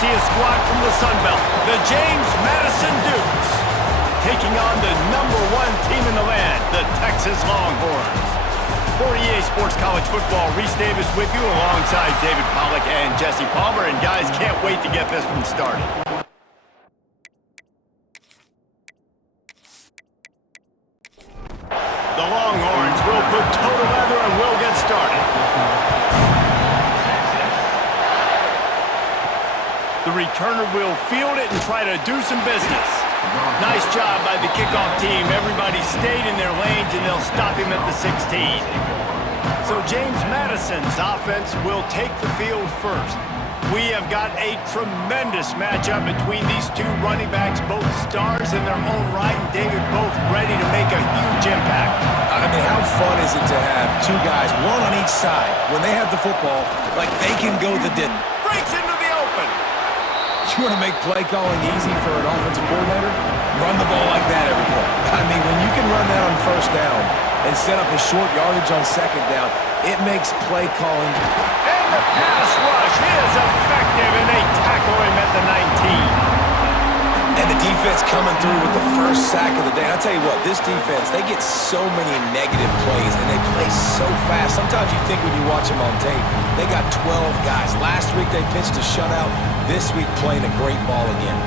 see a squad from the Sun Belt, the James Madison Dukes, taking on the #1 team in the land, the Texas Longhorns. For EA Sports College Football, Reese Davis with you alongside David Pollack and Jesse Palmer. And guys, can't wait to get this one started. The Longhorns will put total leather and will get started. The returner will field it and try to do some business. Nice job by the kickoff team. Everybody stayed in their lanes, and they'll stop him at the 16. So James Madison's offense will take the field first. We have got a tremendous matchup between these two running backs, both stars in their own right, and David, both ready to make a huge impact. I mean, how fun is it to have two guys, one on each side, when they have the football, like they can go the distance? Breaks into the open. You want to make play calling easy for an offensive coordinator? Run the ball like that every play. I mean, when you can run that on first down and set up a short yardage on second down, it makes play calling. And the pass rush is effective, and they tackle him at the 19. And the defense coming through with the first sack of the day. And I'll tell you what, this defense, they get so many negative plays, and they play so fast. Sometimes you think when you watch them on tape, they got 12 guys. Last week they pitched a shutout. This week playing a great ball again.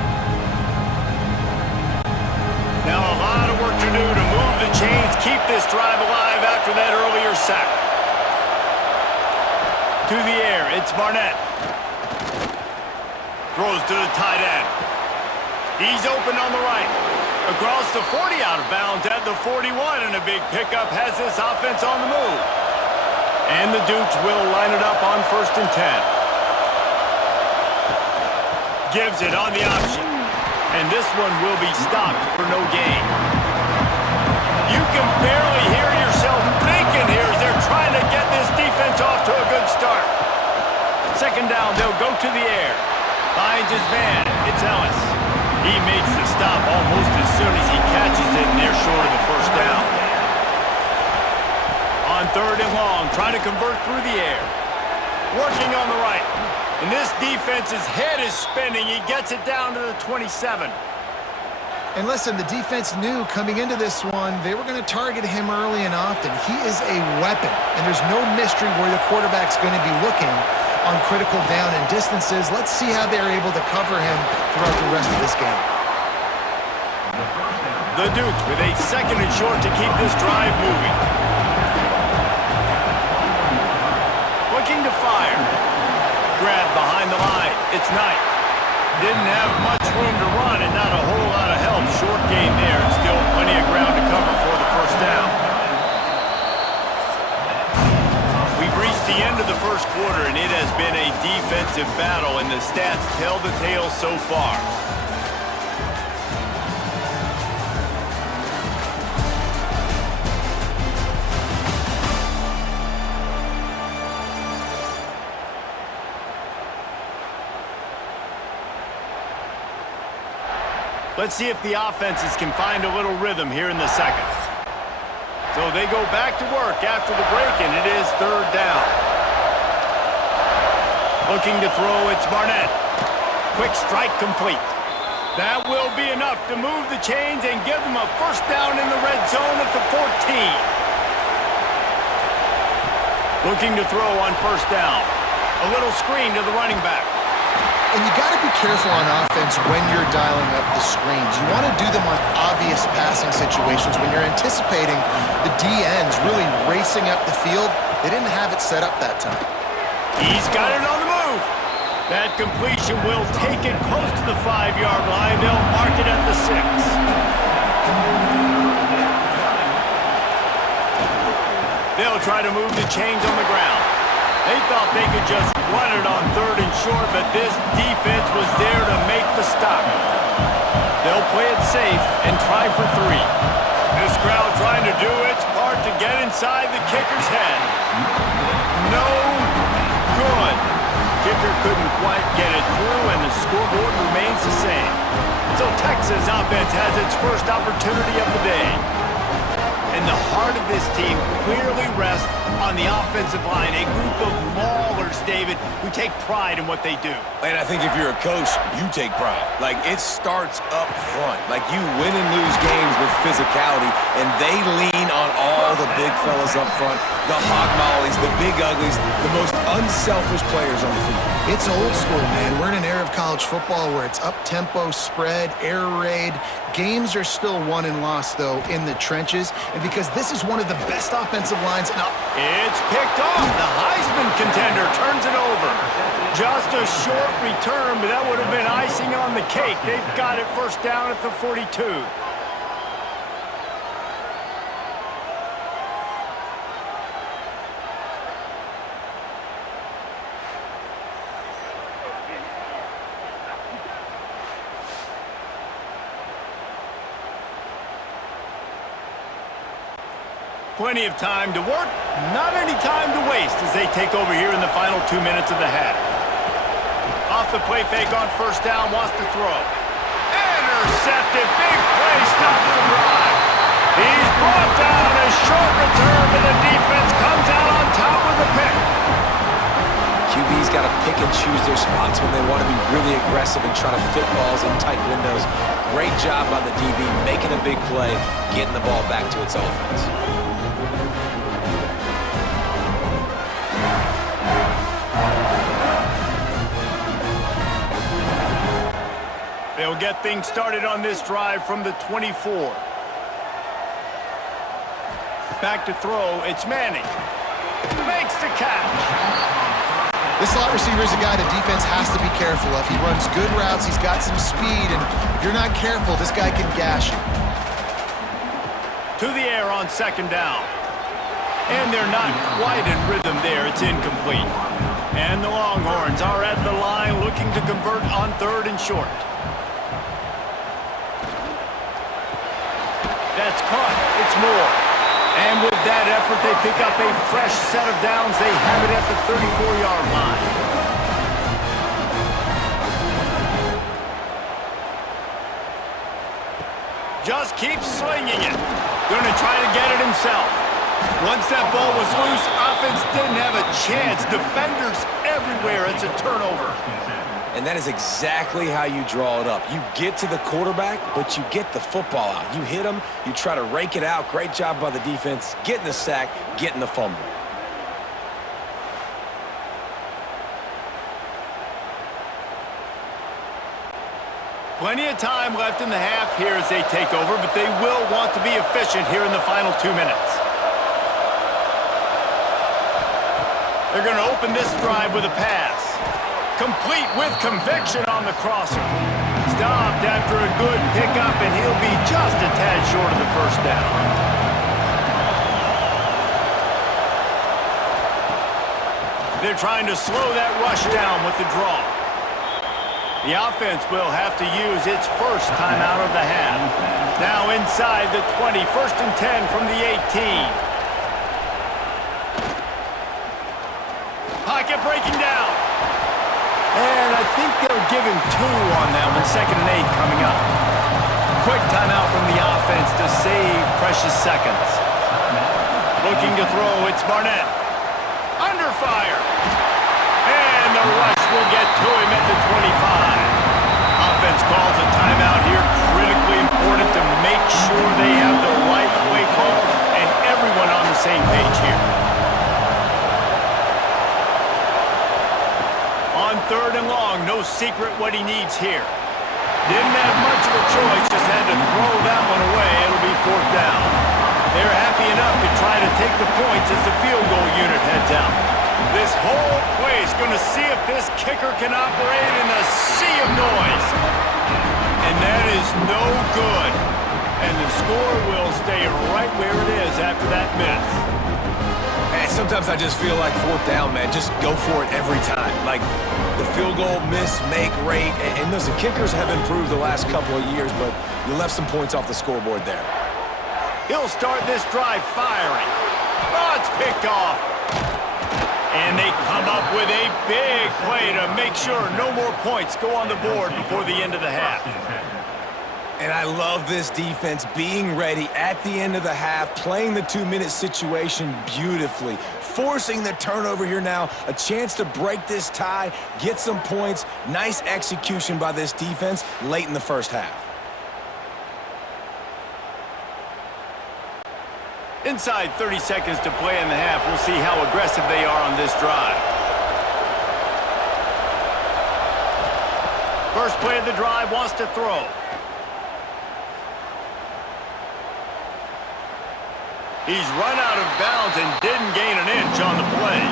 Now a lot of work to do to move the chains, keep this drive alive after that earlier sack. To the air, it's Barnett. Throws to the tight end. He's open on the right. Across the 40, out of bounds at the 41, and a big pickup has this offense on the move. And the Dukes will line it up on 1st and 10. Gives it on the option. And this one will be stopped for no gain. You can barely hear yourself thinking here as they're trying to get this defense off to a good start. 2nd down, they'll go to the air. Finds his man. It's Ellis. He makes the stop almost as soon as he catches it, and they're short of the 1st down. On 3rd and long, trying to convert through the air. Working on the right. And this defense's head is spinning. He gets it down to the 27. And listen, the defense knew coming into this one, they were going to target him early and often. He is a weapon, and there's no mystery where the quarterback's going to be looking on critical down and distances. Let's see how they're able to cover him throughout the rest of this game. The Dukes with a 2nd and short to keep this drive moving. Looking to fire. Grab behind the line. It's Knight. Didn't have much room to run and not a whole lot of help. Short gain there, and still plenty of ground to cover for the 1st down. We've reached the end of the 1st quarter, and it has been a defensive battle, and the stats tell the tale so far. Let's see if the offenses can find a little rhythm here in the 2nd. So they go back to work after the break, and it is 3rd down. Looking to throw, it's Barnett. Quick strike complete. That will be enough to move the chains and give them a 1st down in the red zone at the 14. Looking to throw on 1st down. A little screen to the running back. And you got to be careful on offense when you're dialing up the screens. You want to do them on obvious passing situations when you're anticipating the DNs really racing up the field. They didn't have it set up that time. He's got it on the move. That completion will take it close to the 5-yard line. They'll mark it at the 6. They'll try to move the chains on the ground. They thought they could just run it on 3rd and short, but this defense was there to make the stop. They'll play it safe and try for 3. This crowd trying to do its part to get inside the kicker's head. No good. Kicker couldn't quite get it through, and the scoreboard remains the same. So Texas offense has its first opportunity of the day. And the heart of this team clearly rests on the offensive line. A group of maulers, David, who take pride in what they do. And I think if you're a coach, you take pride. Like, it starts up front. Like, you win and lose games with physicality, and they lean on all the big fellas up front, the hog mollies, the big uglies, the most unselfish players on the field. It's old school, man. We're in an era of college football where it's up-tempo, spread, air raid. Games are still won and lost, though, in the trenches. And because this is one of the best offensive lines in all... It's picked off. The Heisman contender turns it over. Just a short return, but that would have been icing on the cake. They've got it first down at the 42. Plenty of time to work, not any time to waste as they take over here in the final 2 minutes of the half. Off the play fake on first down, wants to throw. Intercepted, big play, stops the drive. He's brought down, a short return, but the defense comes out on top with the pick. QB's got to pick and choose their spots when they want to be really aggressive and try to fit balls in tight windows. Great job by the DB, making a big play, getting the ball back to its offense. They'll get things started on this drive from the 24. Back to throw, it's Manning. Makes the catch. This slot receiver is a guy the defense has to be careful of. He runs good routes, he's got some speed, and if you're not careful, this guy can gash you. To the air on second down. And they're not quite in rhythm there. It's incomplete. And the Longhorns are at the line looking to convert on third and short. That's caught. It's Moore. And with that effort, they pick up a fresh set of downs. They have it at the 34-yard line. Just keeps slinging it. Going to try to get it himself. Once that ball was loose, offense didn't have a chance. Defenders everywhere. It's a turnover. And that is exactly how you draw it up. You get to the quarterback, but you get the football out. You hit him, you try to rake it out. Great job by the defense, getting the sack, getting the fumble. Plenty of time left in the half here as they take over, but they will want to be efficient here in the final 2 minutes. They're going to open this drive with a pass. Complete with conviction on the crosser. Stopped after a good pickup, and he'll be just a tad short of the first down. They're trying to slow that rush down with the draw. The offense will have to use its first timeout of the half. Now inside the 20, 1st and 10 from the 18. Pocket breaking down. And I think they'll give him 2 on that one. 2nd and 8 coming up. Quick timeout from the offense to save precious seconds. Looking to throw, it's Barnett. Under fire. And the rush will get to him at the 25. Offense calls a timeout here. Critically important to make sure they have the right play call and everyone on the same page here. On 3rd and long, no secret what he needs here. Didn't have much of a choice, just had to throw that one away. It'll be 4th down. They're happy enough to try to take the points as the field goal unit heads out. This whole play is going to see if this kicker can operate in a sea of noise. And that is no good. And the score will stay right where it is after that miss. And sometimes I just feel like 4th down, man. Just go for it every time. Like the field goal, miss, make, rate. And listen, kickers have improved the last couple of years, but you left some points off the scoreboard there. He'll start this drive firing. Oh, it's picked off. And they come up with a big play to make sure no more points go on the board before the end of the half. And I love this defense being ready at the end of the half, playing the 2-minute situation beautifully, forcing the turnover here now, a chance to break this tie, get some points. Nice execution by this defense late in the first half. Inside 30 seconds to play in the half, we'll see how aggressive they are on this drive. First play of the drive, wants to throw. He's run out of bounds and didn't gain an inch on the play.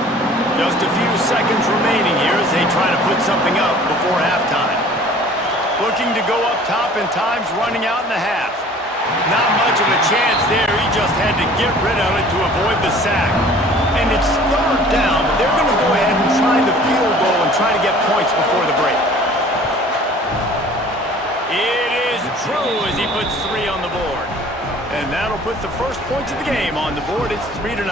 Just a few seconds remaining here as they try to put something up before halftime. Looking to go up top, and time's running out in the half. Not much of a chance there. He just had to get rid of it to avoid the sack. And it's third down, but they're going to go ahead and try the field goal and try to get points before the break. It is true as he puts 3 on the board. And that'll put the first points of the game on the board. It's 3-0.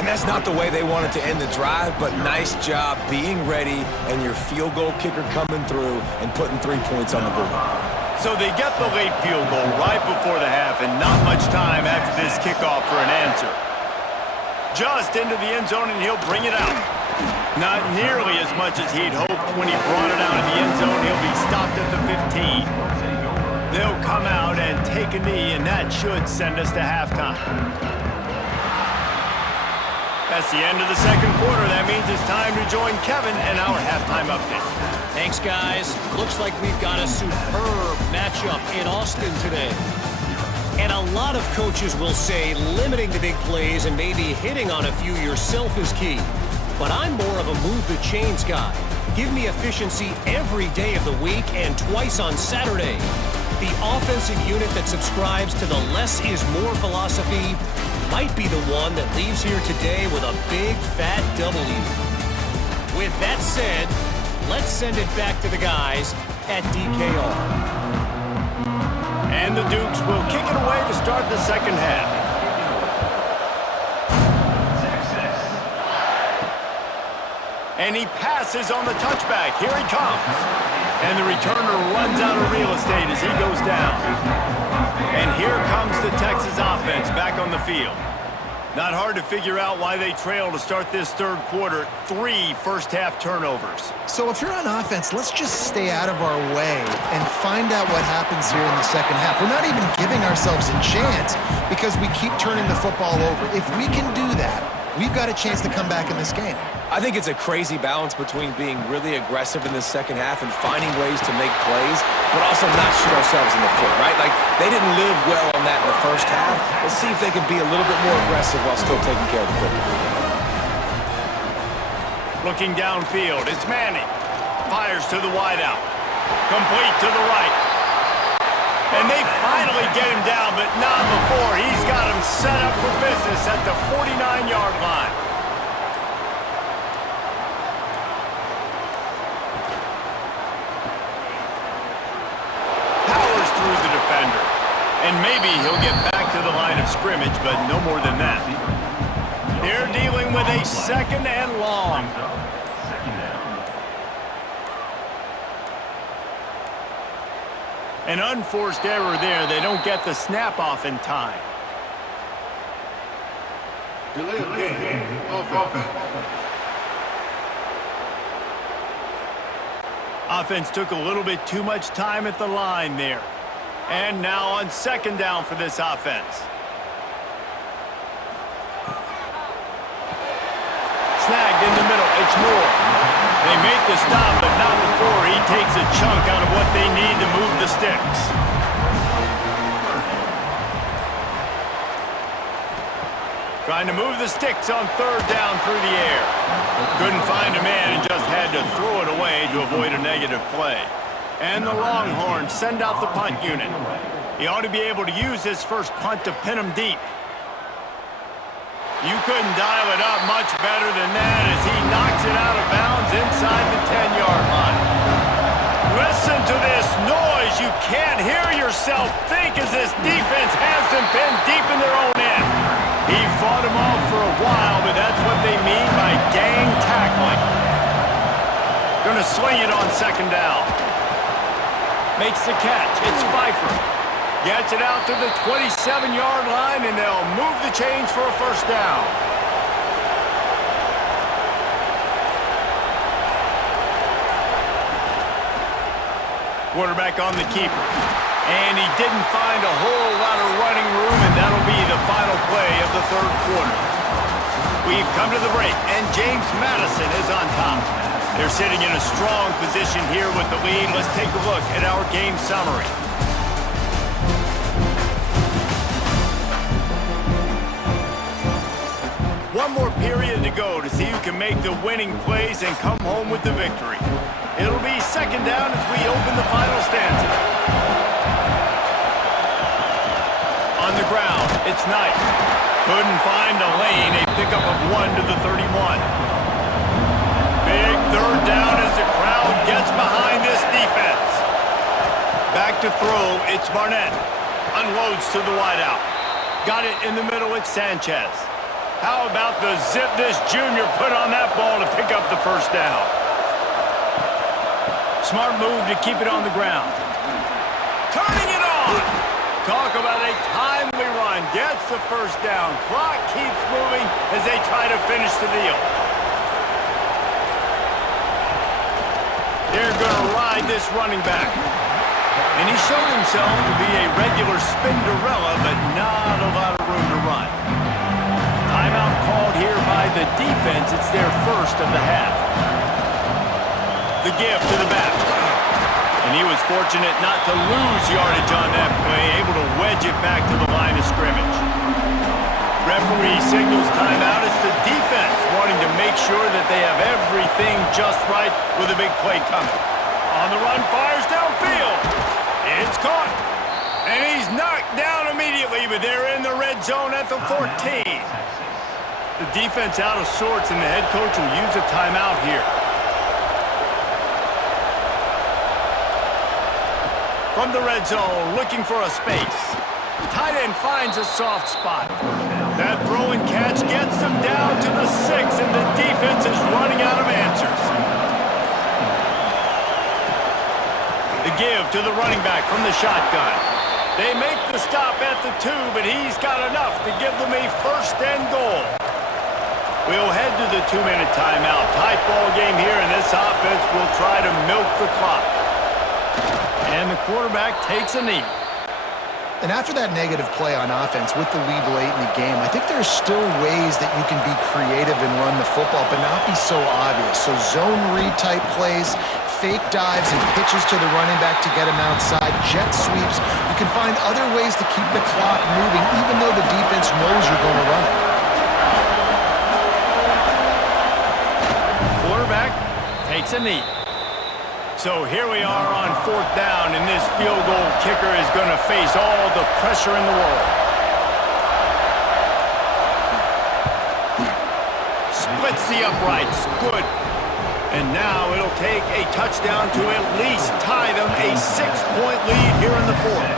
And that's not the way they wanted to end the drive, but nice job being ready and your field goal kicker coming through and putting 3 points on the board. So they get the late field goal right before the half and not much time after this kickoff for an answer. Just into the end zone, and he'll bring it out. Not nearly as much as he'd hoped when he brought it out of the end zone. He'll be stopped at the 15. They'll come out and take a knee, and that should send us to halftime. That's the end of the second quarter. That means it's time to join Kevin and our halftime update. Thanks, guys. Looks like we've got a superb matchup in Austin today. And a lot of coaches will say limiting the big plays and maybe hitting on a few yourself is key. But I'm more of a move the chains guy. Give me efficiency every day of the week and twice on Saturday. The offensive unit that subscribes to the less is more philosophy might be the one that leaves here today with a big fat W. With that said, let's send it back to the guys at DKR. And the Dukes will kick it away to start the second half. And he passes on the touchback. Here he comes. And the returner runs out of real estate as he goes down. And here comes the Texas offense back on the field. Not hard to figure out why they trail to start this third quarter. 3 first-half turnovers. So if you're on offense, let's just stay out of our way and find out what happens here in the second half. We're not even giving ourselves a chance because we keep turning the football over. If we can do that, we've got a chance to come back in this game. I think it's a crazy balance between being really aggressive in the second half and finding ways to make plays, but also not shoot ourselves in the foot, right? Like, they didn't live well on that in the first half. Let's see if they can be a little bit more aggressive while still taking care of the football. Looking downfield, it's Manning. Fires to the wideout. Complete to the right. And they finally get him down, but not before. He's got him set up for business at the 49-yard line. And maybe he'll get back to the line of scrimmage, but no more than that. They're dealing with a second and long. An unforced error there. They don't get the snap off in time. Offense took a little bit too much time at the line there. And now on second down for this offense. Snagged in the middle. It's Moore. They make the stop, but not before he takes a chunk out of what they need to move the sticks. Trying to move the sticks on third down through the air. Couldn't find a man and just had to throw it away to avoid a negative play. And the Longhorns send out the punt unit. He ought to be able to use his first punt to pin him deep. You couldn't dial it up much better than that as he knocks it out of bounds inside the 10-yard line. Listen to this noise. You can't hear yourself think as this defense has them pinned deep in their own end. He fought him off for a while, but that's what they mean by gang tackling. Gonna swing it on second down. Makes the catch. It's Pfeiffer. Gets it out to the 27-yard line, and they'll move the chains for a first down. Quarterback on the keeper. And he didn't find a whole lot of running room, and that'll be the final play of the third quarter. We've come to the break, and James Madison is on top. They're sitting in a strong position here with the lead. Let's take a look at our game summary. One more period to go to see who can make the winning plays and come home with the victory. It'll be second down as we open the final stanza. On the ground, it's Knight. Couldn't find a lane, a pickup of 1 to the 31. Big third down as the crowd gets behind this defense. Back to throw, it's Barnett. Unloads to the wideout. Got it in the middle, it's Sanchez. How about the zip this junior put on that ball to pick up the first down? Smart move to keep it on the ground. Turning it on! Talk about a timely run. Gets the first down. Clock keeps moving as they try to finish the deal. They're going to ride this running back. And he showed himself to be a regular Spinderella, but not a lot of room to run. Timeout called here by the defense. It's their first of the half. The give to the back. And he was fortunate not to lose yardage on that play, able to wedge it back to the line of scrimmage. Referee signals timeout. It's the defense wanting to make sure that they have everything just right with a big play coming. On the run, fires downfield. It's caught. And he's knocked down immediately, but they're in the red zone at the 14. The defense out of sorts, and the head coach will use a timeout here. From the red zone, looking for a space. Tight end finds a soft spot. That throw and catch gets them down to the 6, and the defense is running out of answers. The give to the running back from the shotgun. They make the stop at the 2, but he's got enough to give them a first and goal. We'll head to the 2-minute timeout. Tight ball game here, and this offense will try to milk the clock. And the quarterback takes a knee. And after that negative play on offense with the lead late in the game, I think there's still ways that you can be creative and run the football, but not be so obvious. So zone read type plays, fake dives and pitches to the running back to get him outside, jet sweeps. You can find other ways to keep the clock moving, even though the defense knows you're going to run it. Quarterback takes a knee. So here we are on 4th down, and this field goal kicker is going to face all the pressure in the world. Splits the uprights. Good. And now it'll take a touchdown to at least tie them a 6-point lead here in the 4th.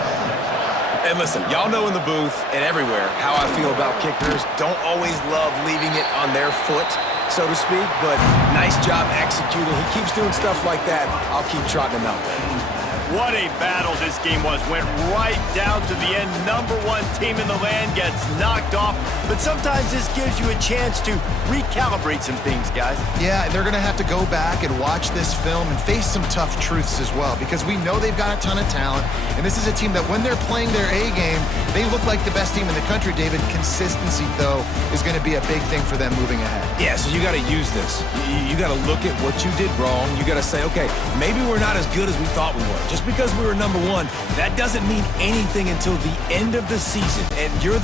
And listen, y'all know in the booth and everywhere how I feel about kickers. Don't always love leaving it on their foot, so to speak, but nice job executing. He keeps doing stuff like that. I'll keep trotting him out there. What a battle this game was. Went right down to the end. Number 1 team in the land gets knocked off. But sometimes this gives you a chance to recalibrate some things, guys. Yeah, they're going to have to go back and watch this film and face some tough truths as well, because we know they've got a ton of talent. And this is a team that when they're playing their A game, they look like the best team in the country, David. Consistency, though, is going to be a big thing for them moving ahead. Yeah, so you got to use this. You got to look at what you did wrong. You got to say, okay, maybe we're not as good as we thought we were. Just because we were number 1, that doesn't mean anything until the end of the season. And you're the